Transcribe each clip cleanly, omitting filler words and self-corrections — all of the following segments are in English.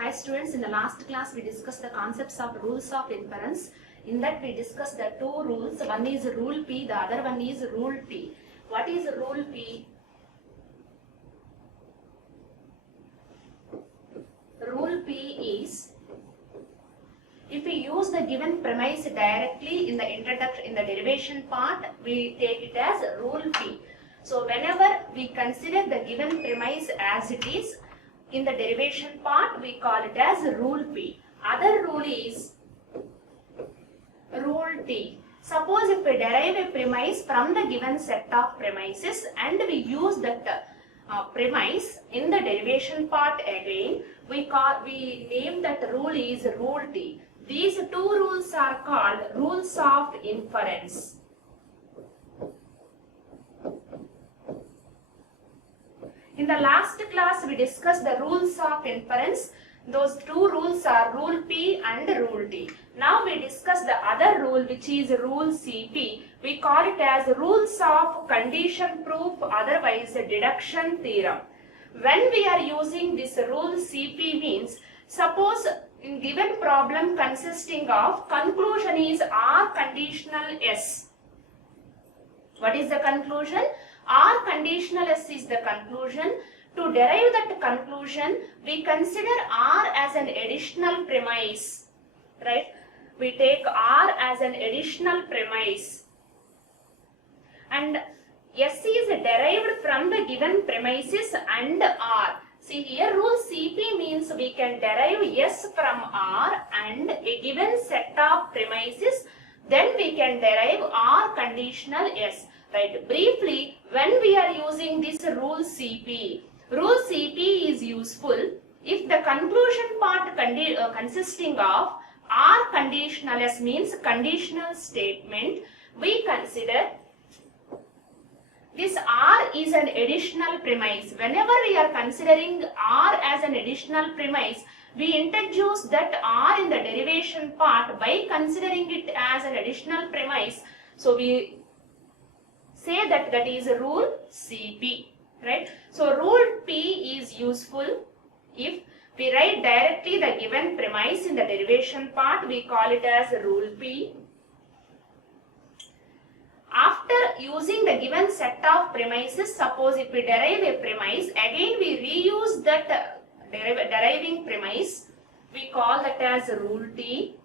Hi students, in the last class we discussed the concepts of rules of inference. In that we discussed the two rules. One is rule P, the other one is rule T. What is rule P? Rule P is, if we use the given premise directly in the introduction, in the derivation part, we take it as rule P. So whenever we consider the given premise as it is, in the derivation part we call it as rule P. Other rule is rule T. Suppose if we derive a premise from the given set of premises and we use that premise in the derivation part again, we name that rule is rule T. These two rules are called rules of inference. In the last class we discussed the rules of inference. Those two rules are rule P and rule T. Now we discuss the other rule, which is rule CP. We call it as rules of condition proof, otherwise deduction theorem. When we are using this rule CP means, suppose in given problem consisting of conclusion is R conditional S. What is the conclusion? R conditional S is the conclusion. To derive that conclusion, we consider R as an additional premise, right? We take R as an additional premise, and S is derived from the given premises and R. See here, rule CP means we can derive S from R and a given set of premises, then we can derive R conditional S. Right. Briefly, when we are using this rule CP is useful if the conclusion part consisting of R conditional S means conditional statement. We consider this R is an additional premise. Whenever we are considering R as an additional premise, we introduce that R in the derivation part by considering it as an additional premise. So we say that is rule CP, right? So rule P is useful if we write directly the given premise in the derivation part, we call it as rule P. After using the given set of premises, suppose if we derive a premise, again we reuse that deriving premise, we call that as rule T.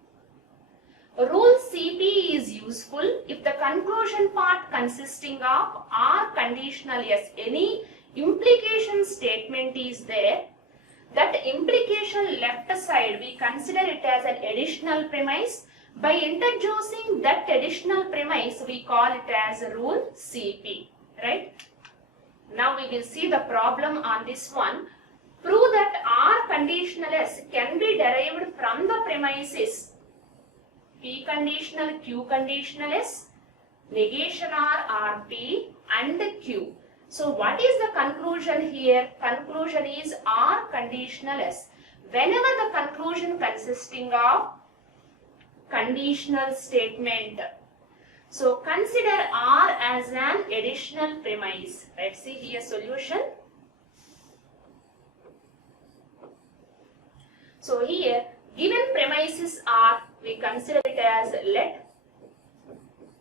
Rule CP is useful if the conclusion part consisting of R conditional S, any implication statement is there, that implication left side we consider it as an additional premise. By introducing that additional premise, we call it as rule CP, right? Now we will see the problem on this one. Prove that R conditional S can be derived from the premises P conditional, Q conditional S, negation R, P and Q. So what is the conclusion here? Conclusion is R conditional S. Whenever the conclusion consisting of conditional statement, so consider R as an additional premise. Let's see here solution. So here given premises are, we consider it as let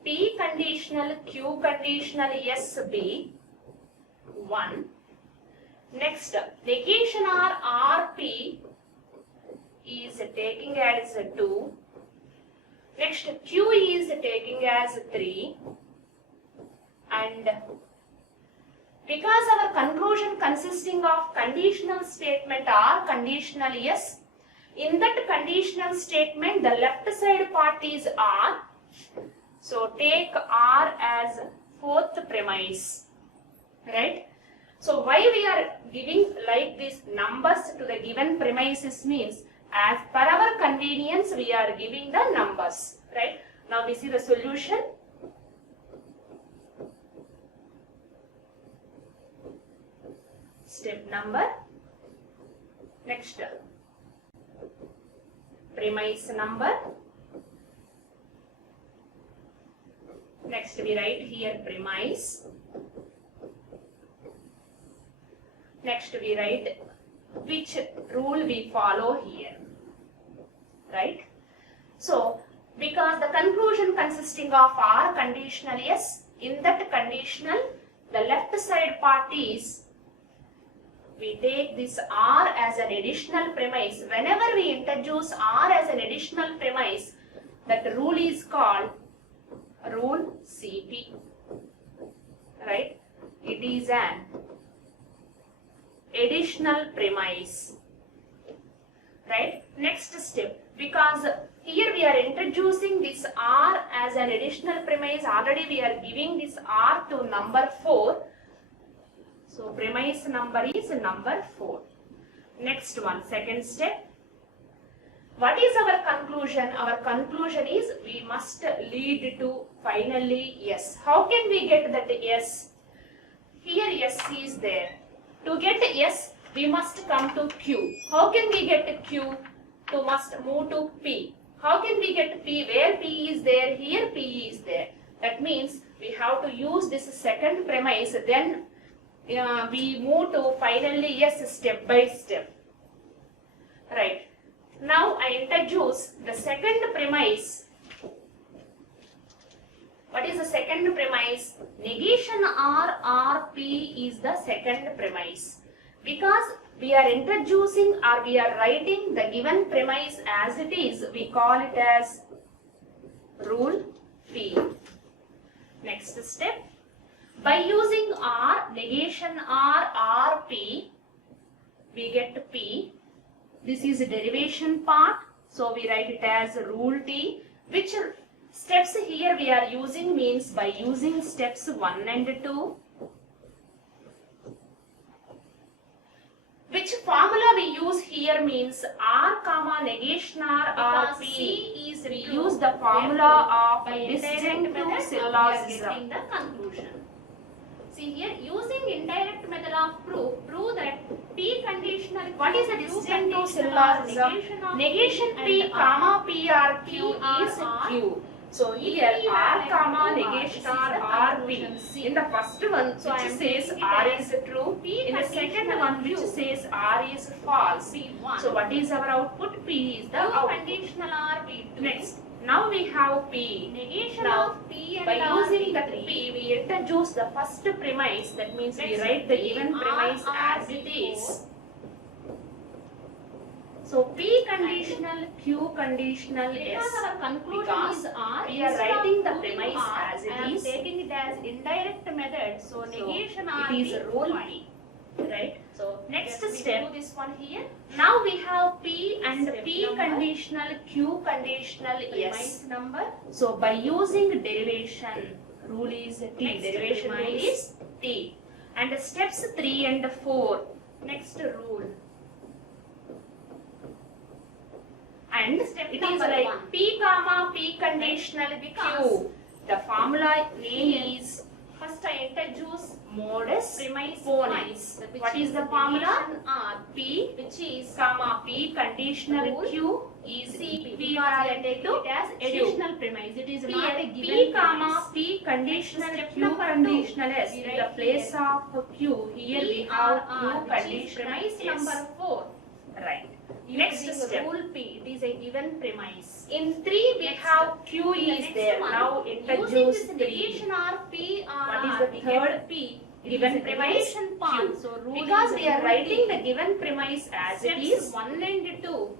P conditional, Q conditional S be 1. Next, negation RP is taking as 2. Next, Q is taking as 3. And because our conclusion consisting of conditional statement R conditional S, in that conditional statement, the left side part is R. So take R as fourth premise, right? So why we are giving like these numbers to the given premises means, as per our convenience we are giving the numbers, right? Now we see the solution. Step number. Next, premise number. Next we write here premise. Next we write which rule we follow here, right? So, because the conclusion consisting of R conditional yes, in that conditional, the left side part is, we take this R as an additional premise. Whenever we introduce R as an additional premise, that rule is called rule CP, right? It is an additional premise, right? Next step, because here we are introducing this R as an additional premise, already we are giving this R to number 4. So premise number is number 4. Next one, second step. What is our conclusion? Our conclusion is we must lead to finally yes. How can we get that yes? Here yes is there. To get yes, we must come to Q. How can we get Q? To must move to P. How can we get P? Where P is there? Here P is there. That means we have to use this second premise, then we move to finally yes step by step. Right. Now I introduce the second premise. What is the second premise? Negation R P is the second premise. Because we are introducing or we are writing the given premise as it is, we call it as rule P. Next step. By using R, negation R P, we get P. This is a derivation part, so we write it as rule T. Which steps here we are using means by using steps 1 and 2. Which formula we use here means R comma negation R P is we use the formula of disjunctive syllogism. The conclusion. See here, using indirect method of prove that P conditional. What is a disjunctive syllogism? Negation P comma P R Q is Q. So here R comma negation R P. In the first one which says R is true. In the second one which says R is false. So what is our output? P is the output. Conditional R P. Next. Now we have P. Negation Now, of P and by R using that P3. P, we introduce the first premise. That means we write the given premise as it is. So P conditional, Q conditional, S. Because our conclusion Because is R, we are instead writing of the proving premise R, as it I am is. taking it as indirect method. So negation R it is P rule fine. P. Right. So next Yes, we step. do this one here. Now we have P and Step P number. conditional, Q conditional, Premise S. number. So by using derivation, rule is T. Next Derivation rule premise. is T. And steps 3 and 4. Next rule. And Step it is number like 1. P comma P conditional Q. The formula name is, First I introduce modus premise ponens. one, which What is the formula? negation R, P which is comma P conditional Rule Q is CP. P Because we are taking to it as Q. additional premise. It is not a P given comma premise. P conditional Next, step Q number conditional 2. S. We In the write place here of Q, here we have Q which is conditional premise S. number 4. Right. Next Using step. rule P, it is a given premise. In 3 we Next. have Q In the is next there. one, Now using introduce this 3. negation R, P, R, What is R, the we third get P. It given is a premise? derivation part. Q. So rule Because is we are rule writing P. the given premise as it Steps is. 1 and 2.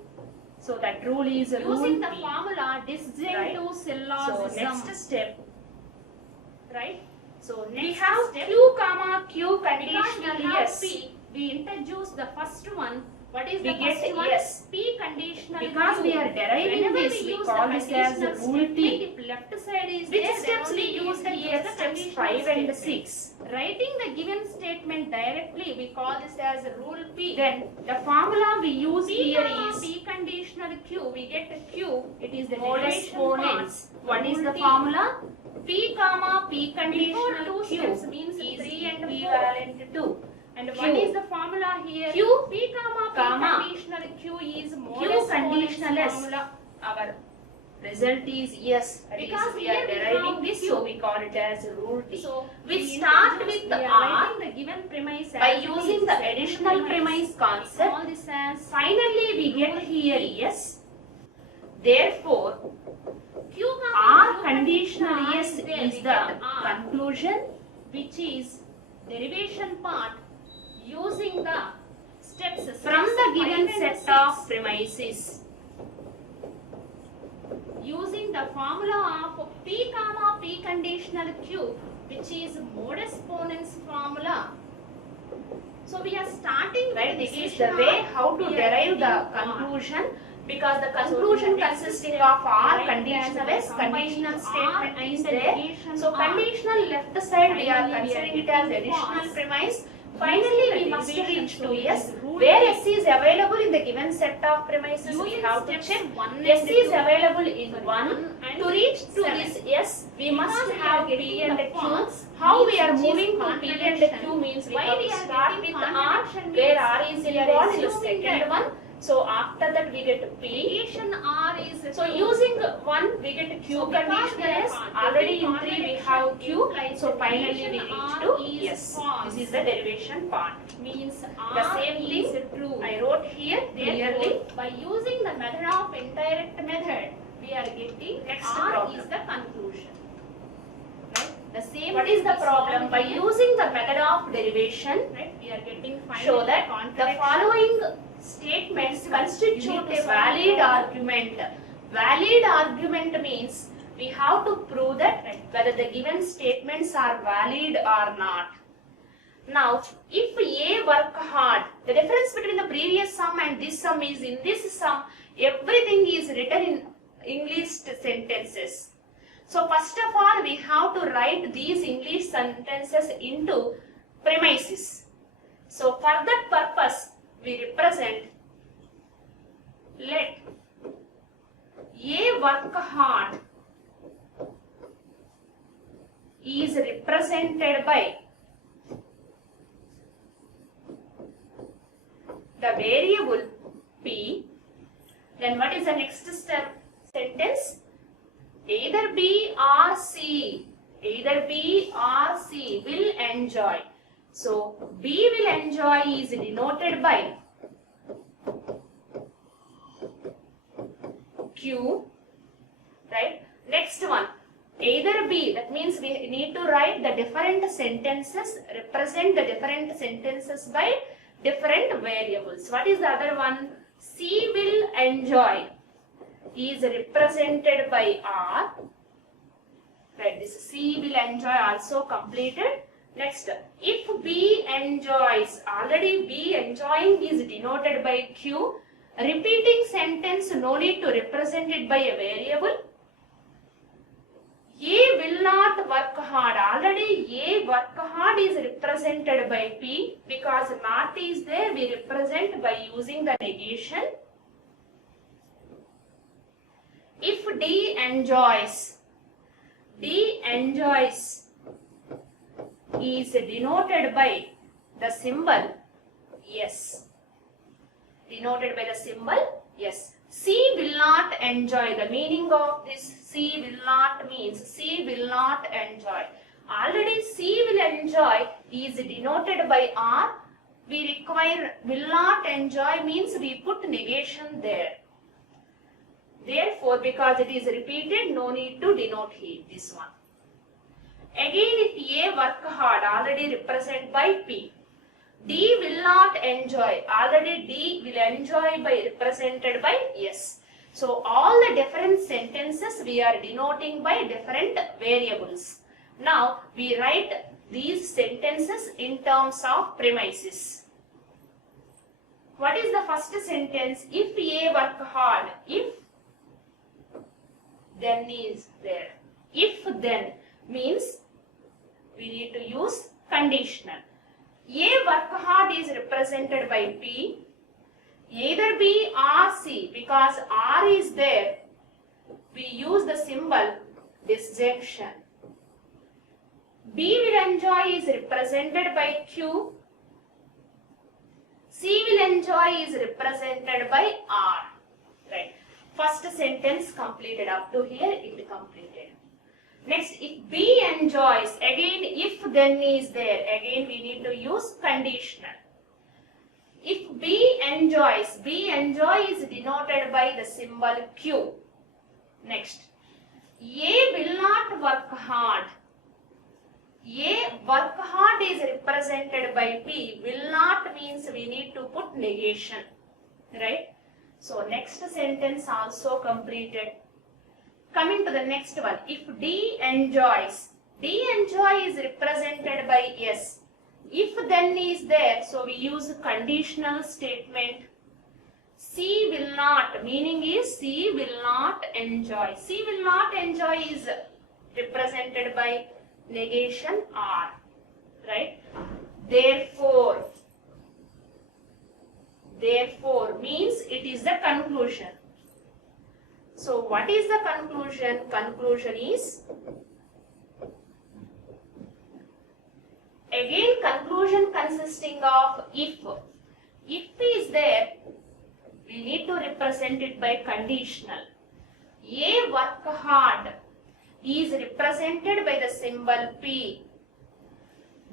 So that rule is a rule Using the P. formula disjunctive So syllogism. next step. Right? So We next have step, Q comma Q because conditional we have yes. P, we introduce the first one. What is We the get first one? yes. P conditional Because Q. we are deriving Whenever this, we use call the this as conditional rule statement, T. if left side is Which there, steps then we only use you can here? use the Steps conditional 5 and statement. 6. Writing the given statement directly, we call this as rule P. Then the formula we use P here comma is P conditional Q. We get Q. It is the modus derivation part. ponens. What is Rule the T. formula? P comma P Before conditional two Q steps means is 3 and 4. equivalent to And Q. what is the formula here? Q, P comma P comma, conditional Q is Q modus conditional ponens S. formula. Our Result is yes. That is, Because we are here we deriving have this, Q. so we call it as rule T. So We start introduce- with the we are R writing the given premise by as it using is, the second additional premise concept. All this as Finally, we get here yes. Therefore, Q R conditional yes there, is we the get R, conclusion. which is derivation part using the steps From the given 5 and set 6, of premises. using the formula of P comma P conditional Q, which is modus ponens formula. So we are starting Right, with this is negation the way of how to we are derive the getting R. conclusion, because the So conclusion the next consisting step, of R write conditional as is the conditional combined statement R is and the there. negation So R. conditional left side we are Finally, we are considering it as getting additional false. premise. Finally, Using we the must derivation, reach so to it yes. is rule Where T. S is available in the given set of premises, we Using have to steps check. 1 and S is 2. available in Sorry, 1. 1 and To reach to 7. this S, we must Because we have are P getting and the Q. false, How we means are which is moving to P and contradiction. Q means we Why have we to are start getting with R, contradiction where means R is we are involved in the assuming second that one. So after that we get P. Negation R is So Q. using 1 we get Q So because conditional we are yes. Already in taking 3 we have Q. contradiction, So finally we negation reach R to is yes. false. This is the derivation part. means The R same is thing true. I wrote here clearly. Therefore, by using the method of indirect method, we are getting Next R problem. is the conclusion. Right? The same. What is the thing problem? By here. using the method of derivation, Right? We are getting finally show that the contradiction. following statements constitute You need to a solve valid the problem. argument. Valid argument means we have to prove that whether the given statements are valid or not. Now, if A work hard, the difference between the previous sum and this sum is in this sum, everything is written in English sentences. So first of all, we have to write these English sentences into premises. So for that purpose, we represent, let A work hard is represented by the variable P. Then what is the next step? Sentence? Either B or C. Either B or C will enjoy. So B will enjoy is denoted by Q. Right? Next one. Either B, that means we need to write the different sentences, represent the different sentences by different variables. What is the other one? C will enjoy is represented by R. Right, this C will enjoy also completed. Next, if B enjoys, already B enjoying is denoted by Q. Repeating sentence, no need to represent it by a variable. A will not work hard. Already A work hard is represented by P. Because not is there, we represent by using the negation. If D enjoys is denoted by the symbol yes. Denoted by the symbol yes. C will not enjoy. The meaning of this C will not means C will not enjoy. Already C will enjoy is denoted by R. We require will not enjoy means we put negation there. Therefore, because it is repeated, no need to denote here this one. Again, if A work hard, already represented by P. D will not enjoy. Already D will enjoy by represented by S. So all the different sentences we are denoting by different variables. Now we write these sentences in terms of premises. What is the first sentence? If A work hard, if then is there. If then means we need to use conditional. A work hard is represented by P. Either B or C, because R is there, we use the symbol disjunction. B will enjoy is represented by Q. C will enjoy is represented by R. Right. First sentence completed. Up to here it completed. Next, if B enjoys, again if then is there, again we need to use conditional. If B enjoys is denoted by the symbol Q. Next, A will not work hard. A work hard is represented by B. Will not means we need to put negation. Right? So next sentence also completed. Coming to the next one. If D enjoys is represented by S. If then is there, so we use conditional statement. C will not, meaning is C will not enjoy. C will not enjoy is represented by negation R, right? Therefore means it is the conclusion. So what is the conclusion? Conclusion is, again conclusion consisting of if. If is there, we need to represent it by conditional. A work hard is represented by the symbol P.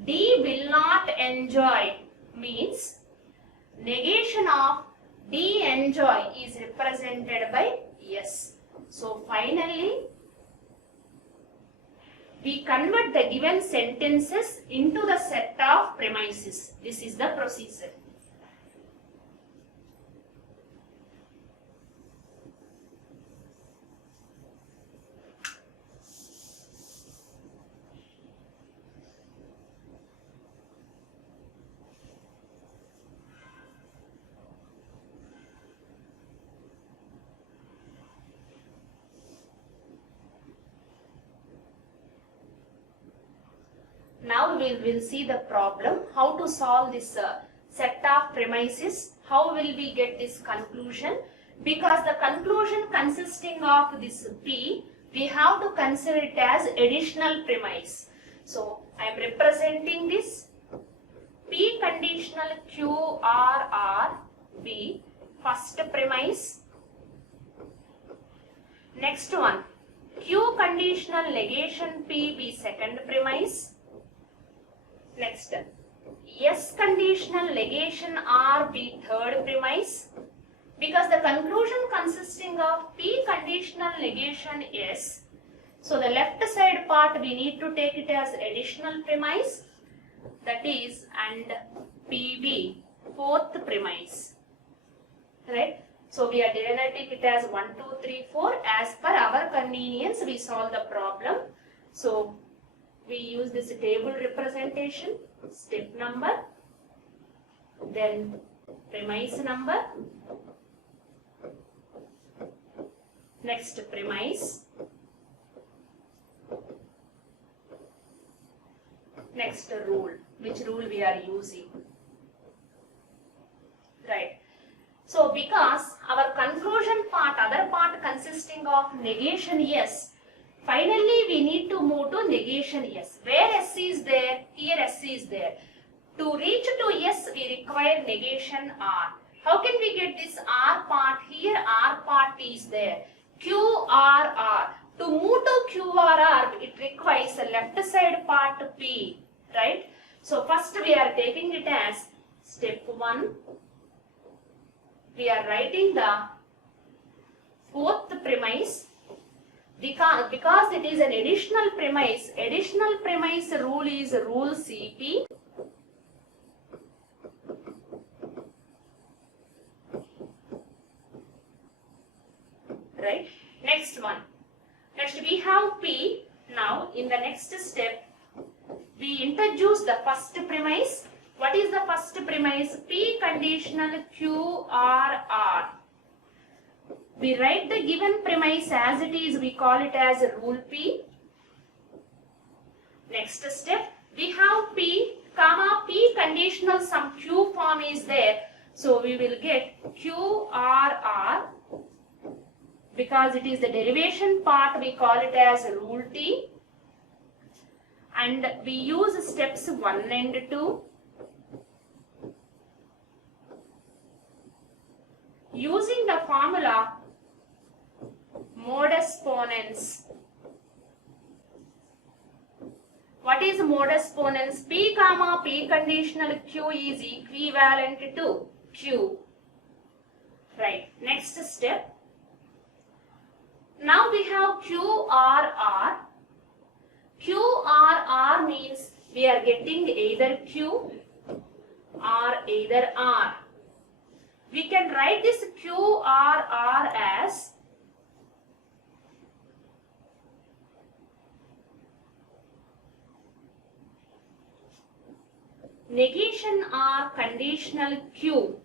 D will not enjoy means negation of D enjoy is represented by S. So finally, we convert the given sentences into the set of premises. This is the procedure. Now we will see the problem, how to solve this set of premises, how will we get this conclusion, because the conclusion consisting of this P, we have to consider it as additional premise. So I am representing this P conditional Q R R B, first premise. Next one, Q conditional negation P B, second premise. Next, S conditional negation R be third premise, because the conclusion consisting of P conditional negation S. So the left side part we need to take it as additional premise, that is, and PB fourth premise. Right? So we are denoting it as 1, 2, 3, 4. As per our convenience, we solve the problem. So we use this table representation, step number, then premise number, next premise, next rule, which rule we are using. Right. So because our conclusion part, other part consisting of negation yes, finally, we need to move to negation S. Where S is there? Here S is there. To reach to S, we require negation R. How can we get this R part? Here R part is there. Q R R. To move to Q R R, it requires the left side part P. Right? So first we are taking it as step 1. We are writing the fourth premise. Because it is an additional premise rule is rule CP. Right? Next one. Next we have P. Now in the next step, we introduce the first premise. What is the first premise? P conditional Q R R. We write the given premise as it is, we call it as rule P. Next step, we have P, comma, P conditional some Q form is there. So we will get Q R R. Because it is the derivation part, we call it as rule T. And we use steps 1 and 2. Using the formula modus ponens. What is modus ponens? P comma P conditional Q is equivalent to Q. Right. Next step. Now we have QRR. QRR means we are getting either Q or either R. We can write this QRR as negation or conditional Q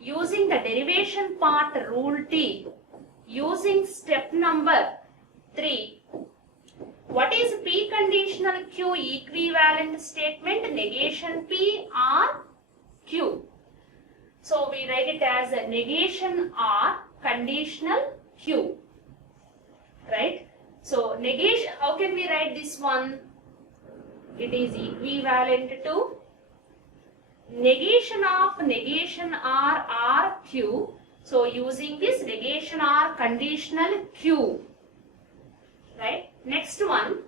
using the derivation part rule T using step number 3. What is P conditional Q equivalent statement? Negation P or Q. So we write it as a negation or conditional Q. Right? So negation, how can we write this one? It is equivalent to negation of negation or Q. So using this negation or conditional Q. Right? Next one.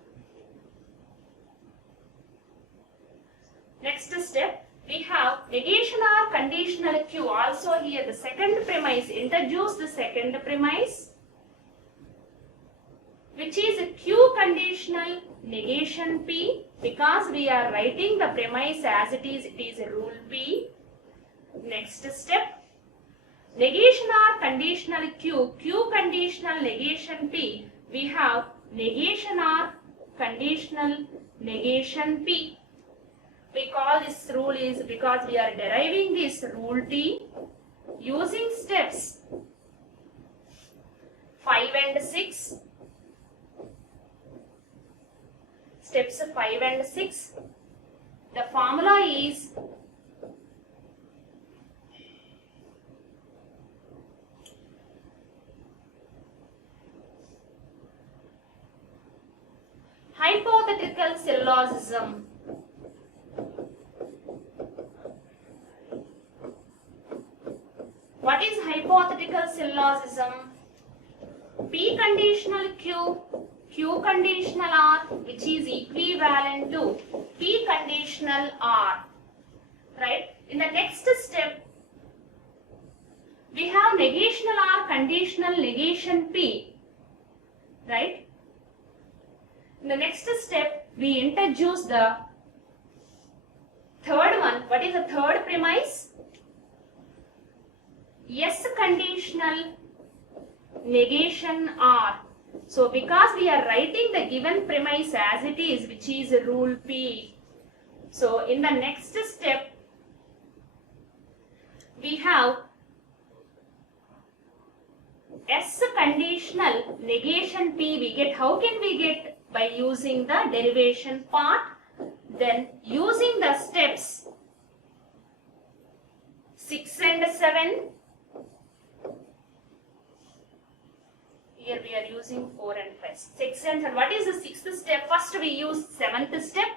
Next step. We have negation or conditional Q. Also here the second premise. Introduce the second premise, which is a Q conditional negation P, because we are writing the premise as it is a rule P. Next step, negation or conditional Q, Q conditional negation P, we have negation or conditional negation P. We call this rule is because we are deriving this rule T using steps 5 and 6. Steps 5 and 6. The formula is hypothetical syllogism. What is hypothetical syllogism? P conditional Q, Q conditional R, which is equivalent to P conditional R. Right? In the next step, we have negational R conditional negation P. Right? In the next step, we introduce the third one. What is the third premise? S conditional negation R. So because we are writing the given premise as it is, which is rule P. So in the next step, we have S conditional negation P. We get, how can we get? By using the derivation part, then using the steps 6 and 7. Here we are using 4 and 5. 6 and 7. What is the sixth step? First we use seventh step.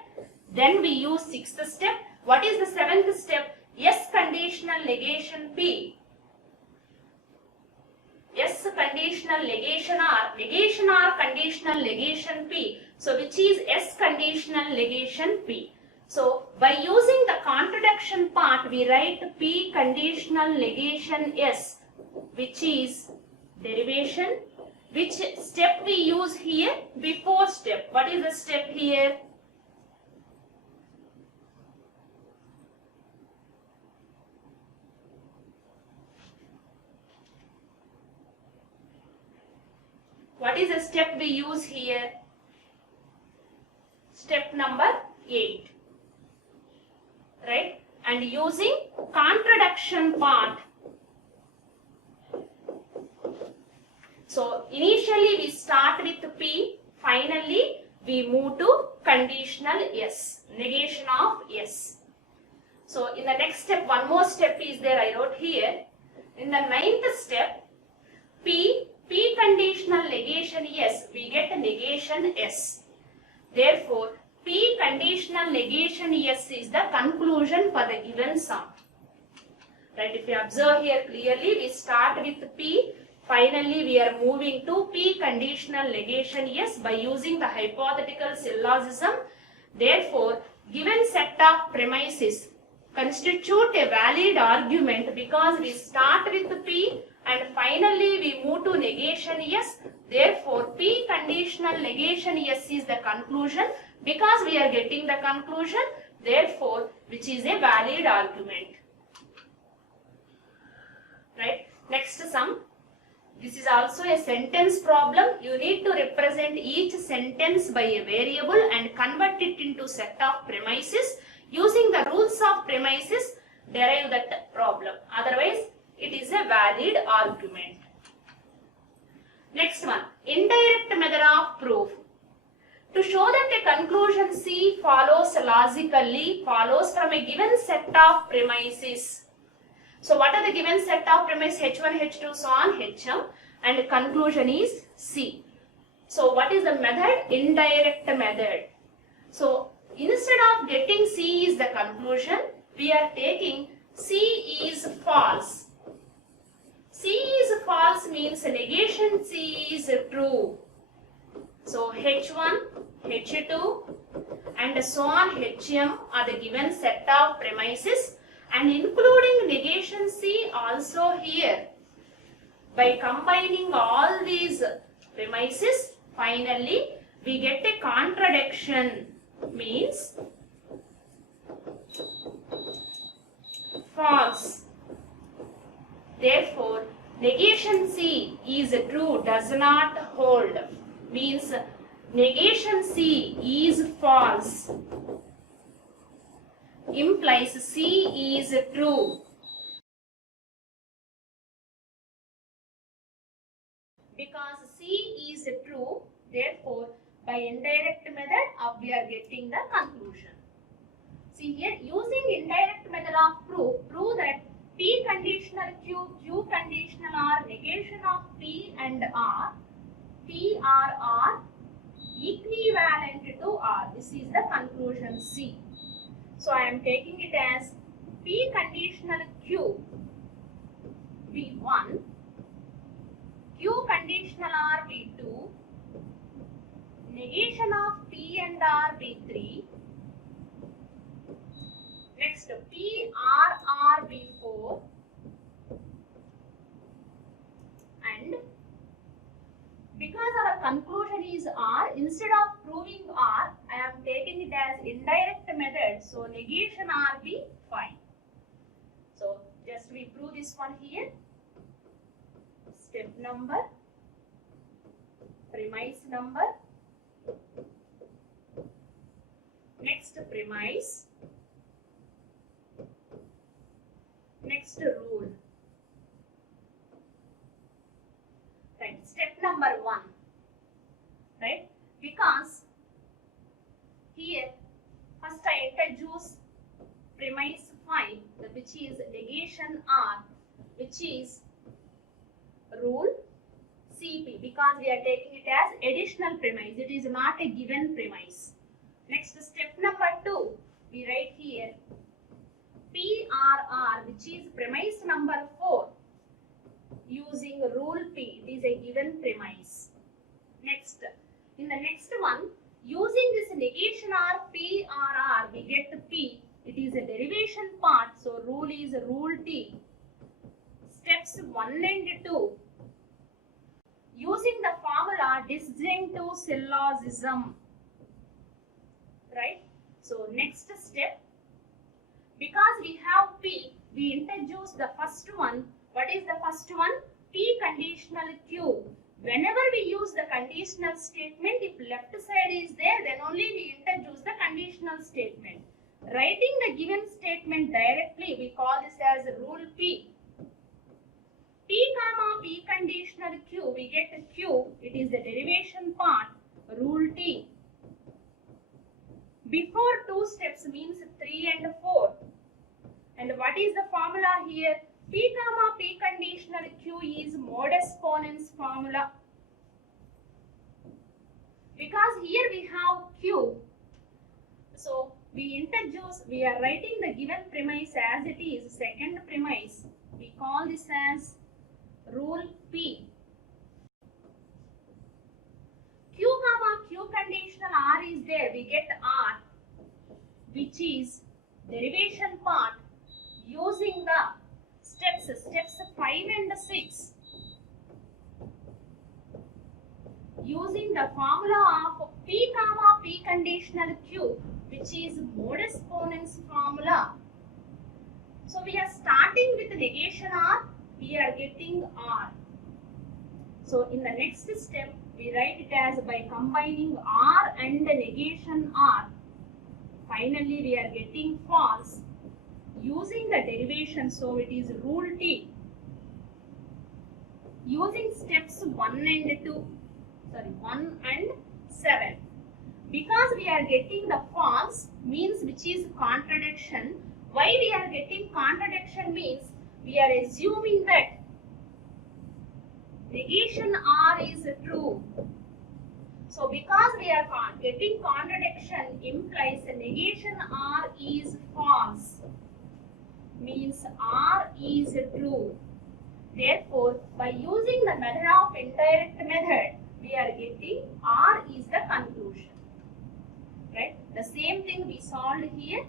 Then we use sixth step. What is the seventh step? S conditional negation P. S conditional negation R. Negation R conditional negation P. So which is S conditional negation P. So by using the contradiction part, we write P conditional negation S, which is derivation. Which step we use here? Before step. What is the step here? What is the step we use here? Step number 8. Right? And using contradiction part. So initially we start with P, finally we move to conditional S, negation of S. So in the next step, one more step is there, I wrote here. In the ninth step, P conditional negation S, we get negation S. Therefore, P conditional negation S is the conclusion for the given sum. Right, if you observe here clearly, we start with P, Finally, we are moving to P conditional negation yes by using the hypothetical syllogism. Therefore, given set of premises constitute a valid argument because we start with P and finally we move to negation yes. Therefore, P conditional negation yes is the conclusion because we are getting the conclusion. Therefore, which is a valid argument. Right? Next sum. This is also a sentence problem. You need to represent each sentence by a variable and convert it into set of premises. Using the rules of premises, derive that problem. Otherwise, it is a valid argument. Next one, indirect method of proof. To show that a conclusion C follows logically, follows from a given set of premises. So what are the given set of premises? H1, H2, so on, Hm, and conclusion is C. So what is the method? Indirect method. So instead of getting C is the conclusion, we are taking C is false. C is false means negation C is true. So H1, H2 and so on Hm are the given set of premises and including negation C also here. By combining all these premises, finally we get a contradiction means false. Therefore, negation C is true does not hold means negation C is false implies C is true. Because C is true, therefore by indirect method we are getting the conclusion. See here, using indirect method of proof, prove that P conditional Q, Q conditional R, negation of P and R, P are equivalent to R. This is the conclusion C. So I am taking it as P conditional Q V1, Q conditional R V2, negation of P and R V3, next P R V4, and because our conclusion is R, instead of proving R, I am taking it as indirect method. So negation R be 5. So just we prove this one here. Step number, premise number, next premise, next rule. Right, step number 1. Right, because here first I introduce premise 5, which is negation R, which is rule CP, because we are taking it as additional premise. It is not a given premise. Next, step number 2, we write here PRR, which is premise number 4, using rule P. It is a given premise. Next, in the next one, using this negation R, PRR, we get P. It is a derivation part, so rule is rule T. Steps 1 and 2. Using the formula disjunctive syllogism. Right? So next step, because we have P, we introduce the first one. What is the first one? P conditional Q. Whenever we use the conditional statement, if left side is there, then only we introduce the conditional statement. Writing the given statement directly, we call this as rule P. P comma P conditional Q, we get Q, it is the derivation part, rule T. Before 2 steps means 3 and 4. And what is the formula here? P comma P conditional Q is modus ponens formula. Because here we have Q, so we are writing the given premise as it is, second premise. We call this as rule P. which is derivation part, using the steps 5 and 6, using the formula of P comma P conditional Q, which is modus ponens formula. So we are starting with negation R, we are getting R. So in the next step, we write it as by combining R and negation R. Finally, we are getting false using the derivation. So it is rule T. Using steps 1 and 7. Because we are getting the false means which is contradiction. Why we are getting contradiction means we are assuming that negation R is true. So because we are getting contradiction implies negation R is false, means R is true. Therefore, by using the method of indirect method, we are getting R is the conclusion. Right? The same thing we solved here.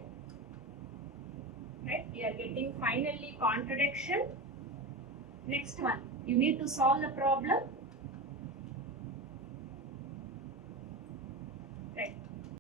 Right? We are getting finally contradiction. Next one, you need to solve the problem.